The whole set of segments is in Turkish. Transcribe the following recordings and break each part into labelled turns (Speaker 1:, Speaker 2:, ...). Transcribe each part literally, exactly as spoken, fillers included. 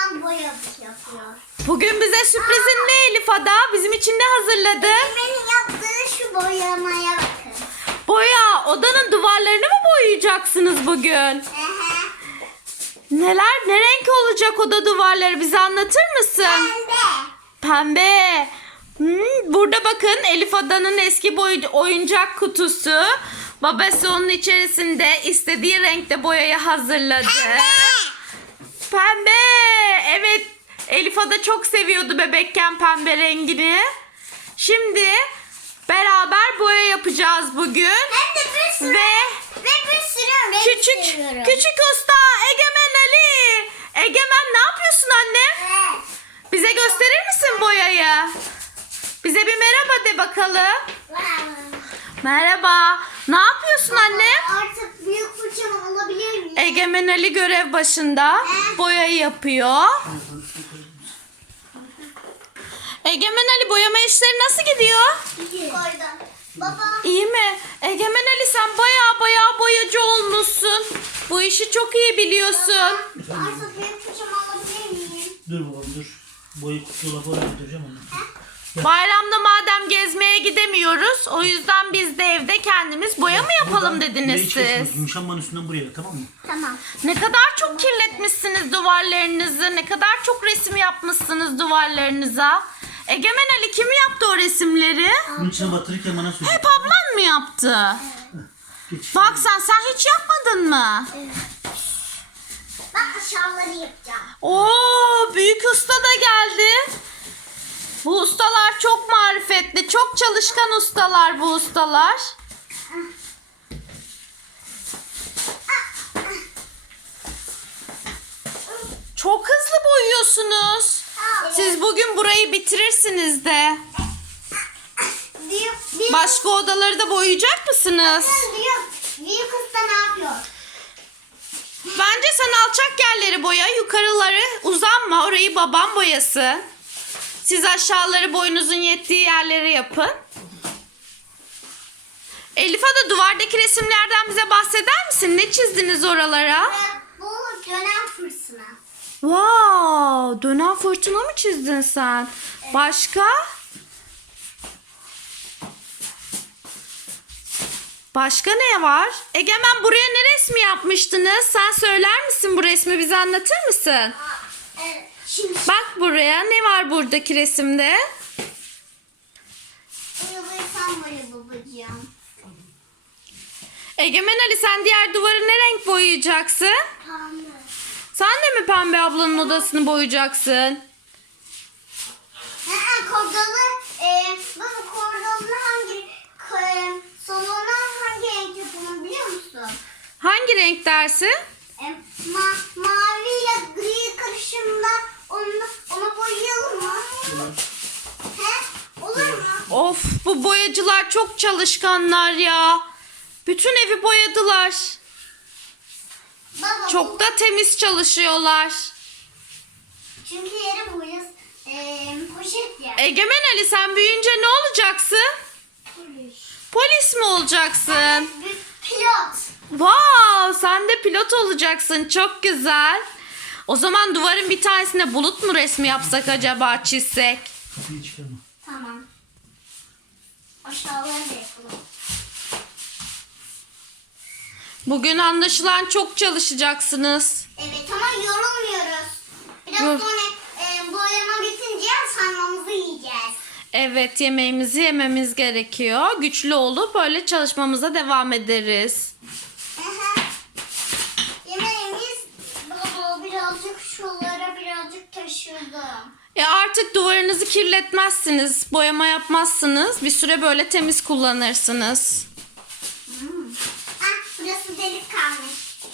Speaker 1: Egemen boya yapıyor.
Speaker 2: Bugün bize sürprizin ne Elif Ada? Bizim için ne hazırladın?
Speaker 1: Egemen'in yaptığı şu boyamaya bakın.
Speaker 2: Boya, odanın duvarlarını mı boyayacaksınız bugün?
Speaker 1: Aha.
Speaker 2: Neler, ne renk olacak oda duvarları, bize anlatır mısın?
Speaker 1: Pembe.
Speaker 2: Pembe. Hmm, burada bakın Elif Ada'nın eski boy oyuncak kutusu. Babası onun içerisinde istediği renkte boyayı hazırladı.
Speaker 1: Pembe.
Speaker 2: Pembe. Evet. Elif Ada çok seviyordu bebekken pembe rengini. Şimdi beraber boya yapacağız bugün.
Speaker 1: Hem de bir sürü.
Speaker 2: Ve
Speaker 1: Ve bir sürü renk
Speaker 2: küçük
Speaker 1: seviyorum.
Speaker 2: küçük usta Egemen Ali. Egemen ne yapıyorsun anne?
Speaker 1: Evet.
Speaker 2: Bize gösterir misin boyayı? Bize bir merhaba de bakalım.
Speaker 1: Wow.
Speaker 2: Merhaba. Ne yapıyorsun anne?
Speaker 1: Artık büyük fırçamı alabilir miyim?
Speaker 2: Egemen Ali görev başında boyayı yapıyor. Egemen Ali, boyama işleri nasıl gidiyor?
Speaker 1: Koydum. Baba.
Speaker 2: İyi mi? Egemen Ali, sen baya baya boyacı olmuşsun. Bu işi çok iyi biliyorsun.
Speaker 1: Artık büyük fırçamı alabilir miyim?
Speaker 3: Dur babam dur. Boyu dolaba götüreceğim onu.
Speaker 2: Bayramda madem gezmeye gidemiyoruz, o yüzden biz de evde kendimiz boya mı yapalım dediniz siz?
Speaker 3: Yumuşanmanın üstünden buraya tamam mı?
Speaker 1: Tamam.
Speaker 2: Ne kadar çok kirletmişsiniz duvarlarınızı, ne kadar çok resim yapmışsınız duvarlarınıza. Egemen Ali, kim yaptı o resimleri?
Speaker 3: Bunun içine batırırken bana söyle.
Speaker 2: Hep ablan mı yaptı?
Speaker 3: Geç.
Speaker 2: Bak sen, sen hiç yapmadın mı?
Speaker 1: Bak aşağıları yapacağım.
Speaker 2: Oo, büyük usta da geldi. Bu ustalar çok marifetli, çok çalışkan ustalar bu ustalar. Çok hızlı boyuyorsunuz. Siz bugün burayı bitirirsiniz de.
Speaker 1: Büyük, büyük,
Speaker 2: Başka odaları da boyayacak mısınız?
Speaker 1: büyük, büyük usta ne yapıyor?
Speaker 2: Bence sen alçak yerleri boya, yukarıları uzanma, orayı babam boyasın. Siz aşağıları boyunuzun yettiği yerleri yapın. Elif Ada, duvardaki resimlerden bize bahseder misin? Ne çizdiniz oralara?
Speaker 1: Ve bu dönen fırtına.
Speaker 2: Wow, dönen fırtına mı çizdin sen? Başka? Başka ne var? Egemen, buraya ne resmi yapmıştınız? Sen söyler misin, bu resmi bize anlatır mısın?
Speaker 1: Aa, evet. Şimdi
Speaker 2: Bak buraya, ne var buradaki resimde?
Speaker 1: uyuduysam böyle babacığım.
Speaker 2: Egemen Ali, sen diğer duvarı ne renk boyayacaksın?
Speaker 1: Tamam.
Speaker 2: Sen de mi Pembe ablanın odasını boyayacaksın?
Speaker 1: Ha, kordalı, e, baba kordalı hangi, e, salona hangi renk yapımı biliyor musun?
Speaker 2: Hangi renk dersin?
Speaker 1: E, ma, mavi ile gri karışımda onu, onu boyayalım mı? He? Olur mu?
Speaker 2: Of, bu boyacılar çok çalışkanlar ya. Bütün evi boyadılar.
Speaker 1: Baba,
Speaker 2: Çok
Speaker 1: bu-
Speaker 2: da temiz çalışıyorlar.
Speaker 1: Çünkü yeri boyaz, e, poşet ya.
Speaker 2: Egemen Ali, sen büyüyünce ne olacaksın?
Speaker 1: Polis.
Speaker 2: Polis mi olacaksın?
Speaker 1: Bir pilot.
Speaker 2: Wow, sen de pilot olacaksın. Çok güzel. O zaman duvarın bir tanesine bulut mu resmi yapsak acaba, çizsek?
Speaker 3: Kapıyı çıkarma.
Speaker 1: Tamam. Aşağıları da yapalım.
Speaker 2: Bugün anlaşılan çok çalışacaksınız.
Speaker 1: Evet ama yorulmuyoruz. Biraz
Speaker 2: Yor-
Speaker 1: sonra e, boyama bitince sarmamızı yiyeceğiz.
Speaker 2: Evet, yemeğimizi yememiz gerekiyor. Güçlü olup öyle çalışmamıza devam ederiz.
Speaker 1: Aha. Yemeğimiz baba birazcık şuralara birazcık taşırdım.
Speaker 2: E artık duvarınızı kirletmezsiniz, boyama yapmazsınız. Bir süre böyle temiz kullanırsınız.
Speaker 1: Hmm. Ah burası delik kalmış.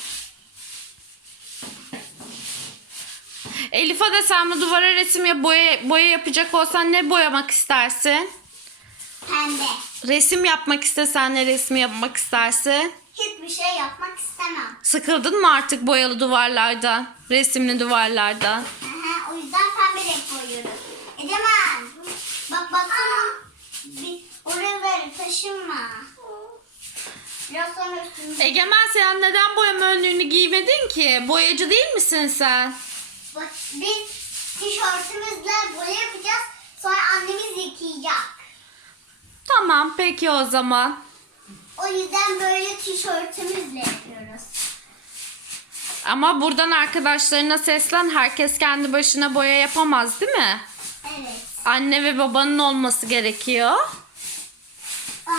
Speaker 2: Elif Ada, sen bu duvara resim ya boya, boya yapacak olsan ne boyamak istersin?
Speaker 1: Pembe.
Speaker 2: Resim yapmak istesen ne resmi yapmak istersin?
Speaker 1: Hiçbir şey yapmak istemem.
Speaker 2: Sıkıldın mı artık boyalı duvarlardan, resimli duvarlardan?
Speaker 1: Aha, o yüzden pembe renk koyuyoruz. Egemen. Bak baksana. Bir, oraları taşınma. Biraz sonra üstümüze.
Speaker 2: Egemen, sen neden boyama önlüğünü giymedin ki? Boyacı değil misin sen?
Speaker 1: bu- biz tişörtümüzle boya yapacağız. Sonra annemiz yıkayacak.
Speaker 2: Tamam peki o zaman.
Speaker 1: O yüzden böyle tişörtümüzle yapıyoruz.
Speaker 2: Ama buradan arkadaşlarına seslen. Herkes kendi başına boya yapamaz değil mi?
Speaker 1: Evet.
Speaker 2: Anne ve babanın olması gerekiyor.
Speaker 1: Ah,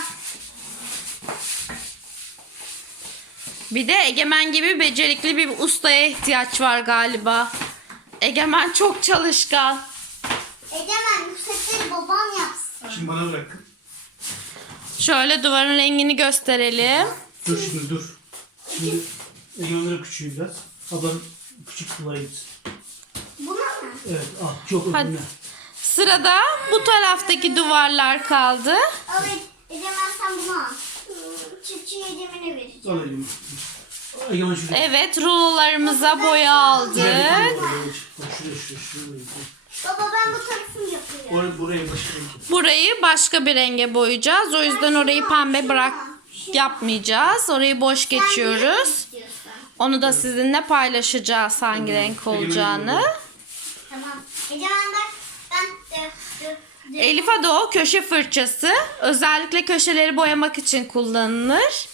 Speaker 2: Bir de Egemen gibi becerikli bir ustaya ihtiyaç var galiba. Egemen çok çalışkan.
Speaker 1: Egemen bu setleri babam yapsın.
Speaker 3: Şimdi bana bırak.
Speaker 2: Şöyle duvarın rengini gösterelim.
Speaker 3: Dur şimdi dur. Şimdi Egemen'lere küçüğü biraz. Ablanın küçük duvara gitsin.
Speaker 1: Buna mı?
Speaker 3: Evet al. Çok
Speaker 2: Hadi.
Speaker 3: önemli.
Speaker 2: Sırada bu taraftaki duvarlar kaldı.
Speaker 1: Al Egemen sen bunu al. Çiftçi Egemen'e vereceğim.
Speaker 3: Al Egemen. Egemen şuraya.
Speaker 2: Evet rulolarımıza boya aldık.
Speaker 3: Şuraya, şuraya, şuraya, şuraya.
Speaker 1: Baba ben bu tarafını yapıyorum.
Speaker 3: Oraya, buraya başlayalım.
Speaker 2: Burayı başka bir renge boyayacağız. O yüzden orayı pembe bırak yapmayacağız. Orayı boş
Speaker 1: Sen ne
Speaker 2: geçiyoruz.
Speaker 1: istiyorsan.
Speaker 2: Onu da sizinle paylaşacağız hangi renk olacağını.
Speaker 1: Tamam. Egemen bak ben de, de, de.
Speaker 2: Elif Ado köşe fırçası. Özellikle köşeleri boyamak için kullanılır.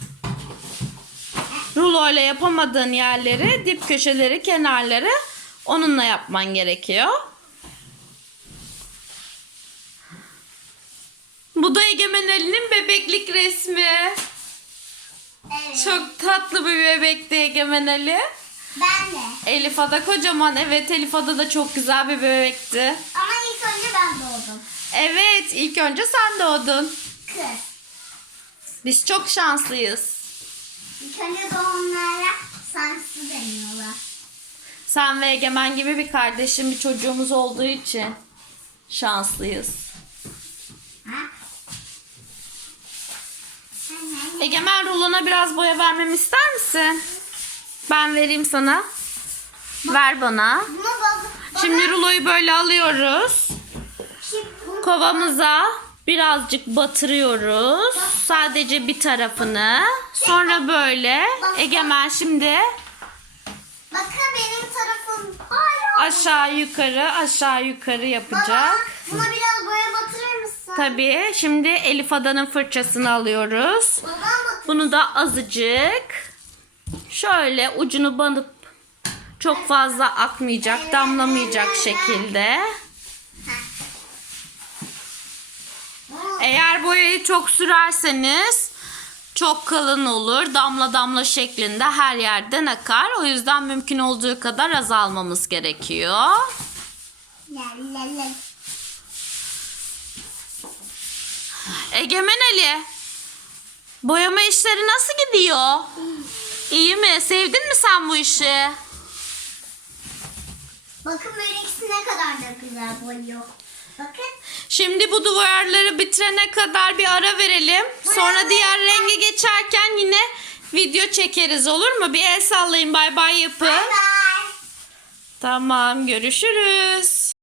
Speaker 2: Rulo ile yapamadığın yerleri, dip köşeleri, kenarları onunla yapman gerekiyor. Bu da Egemen Ali'nin bebeklik resmi.
Speaker 1: Evet.
Speaker 2: Çok tatlı bir bebekti Egemen Ali.
Speaker 1: Ben de.
Speaker 2: Elif Ada kocaman. Evet Elif Ada da çok güzel bir bebekti.
Speaker 1: Ama ilk önce ben doğdum.
Speaker 2: Evet ilk önce sen doğdun.
Speaker 1: Kız.
Speaker 2: Biz çok şanslıyız.
Speaker 1: İlk önce doğanlara sansız deniyorlar.
Speaker 2: Sen ve Egemen gibi bir kardeşim, bir çocuğumuz olduğu için şanslıyız.
Speaker 1: Ha?
Speaker 2: Egemen rulona biraz boya vermemi ister misin? Ben vereyim sana. Ver bana.
Speaker 1: Bunu baba, baba
Speaker 2: Şimdi ruloyu böyle alıyoruz.
Speaker 1: Şimdi bunu-
Speaker 2: Kovamıza birazcık batırıyoruz. Sadece bir tarafını. Sonra böyle. Egemen şimdi
Speaker 1: Bakın benim tarafım. Hayır.
Speaker 2: aşağı yukarı aşağı yukarı
Speaker 1: Baba
Speaker 2: yapacak.
Speaker 1: buna biraz boya batırır mısın?
Speaker 2: Tabii. Şimdi Elif Ada'nın fırçasını alıyoruz.
Speaker 1: Babam batır.
Speaker 2: Bunu da azıcık şöyle ucunu banıp çok fazla akmayacak, damlamayacak şekilde. Eğer boyayı çok sürerseniz çok kalın olur. Damla damla şeklinde her yerden akar. O yüzden mümkün olduğu kadar azalmamız gerekiyor.
Speaker 1: La la la.
Speaker 2: Egemen Ali, boyama işleri nasıl gidiyor? İyi mi? Sevdin mi sen bu işi?
Speaker 1: Bakın böyle ikisi ne kadar da güzel boyuyor. Bakın.
Speaker 2: Şimdi bu duvarları bitirene kadar bir ara verelim. Sonra diğer renge geçerken yine video çekeriz, olur mu? Bir el sallayın, bay bay yapın.
Speaker 1: Bye bye.
Speaker 2: Tamam, görüşürüz.